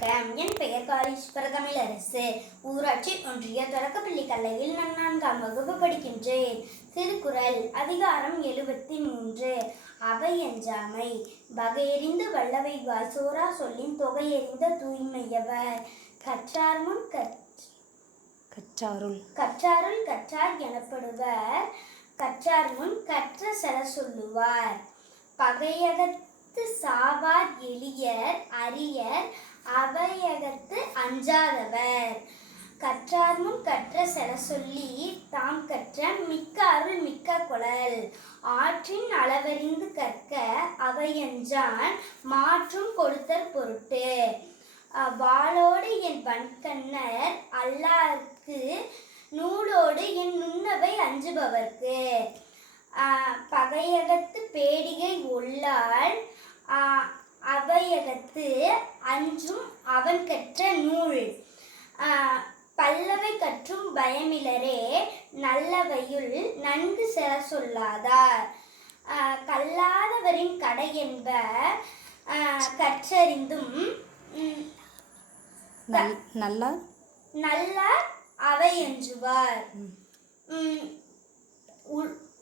வணக்கம் என் பெயர் காளீஸ்வர தமிழரசு. ஊராட்சி ஒன்றிய தொடக்கப்பள்ளி கல்லையில் நான் நான்காம் வகுப்பு படிக்கின்றேன். திருக்குறள் அதிகாரம் எழுபத்தி மூன்று. அவை எஞ்சாமை வகையறிந்து வல்லவை வாய் சோரா சொல்லின் தொகையறிந்த தூய்மையவர். கற்றார் முன் கற் கற்றாருள். கற்றாருள் கற்றார் எனப்படுவர். கற்றார் முன் கற்ற செல சொல்லுவார். பகையகத்து சாவார் எளியர் அரியர் அவையகத்து அஞ்சாதவர். கற்றார்முன் கற்ற செல சொல்லி தாம் கற்ற மிக்க அருள் மிக்க குழல். ஆற்றின் அளவறிந்து கற்க அவையஞ்சான் மாற்றும் கொடுத்தற் பொருட்டு. வாளோடு என் வன்கண்ணர் அல்லாருக்கு நூலோடு என் நுண்ணவை அஞ்சுபவர்க்கு. அஹ் பகையகத்து பேடிகை உள்ளால் அவையகத்து அஞ்சும் அவன் கற்ற நூல். பல்லவை கற்றும் பயமிலரே நல்லவையுள் நன்கு செல சொல்லாதார் கல்லாதவரின் கடை என்ப கற்றறிந்தும் நல்லார்? நல்லார் அவை என்றுவார்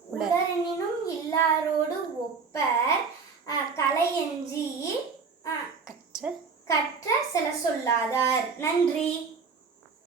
உளரெனினும் இல்லாரோடு ஒப்பர் அஹ், கலையஞ்சி அஹ், கற்ற கற்ற சில சொல்லாதார். நன்றி.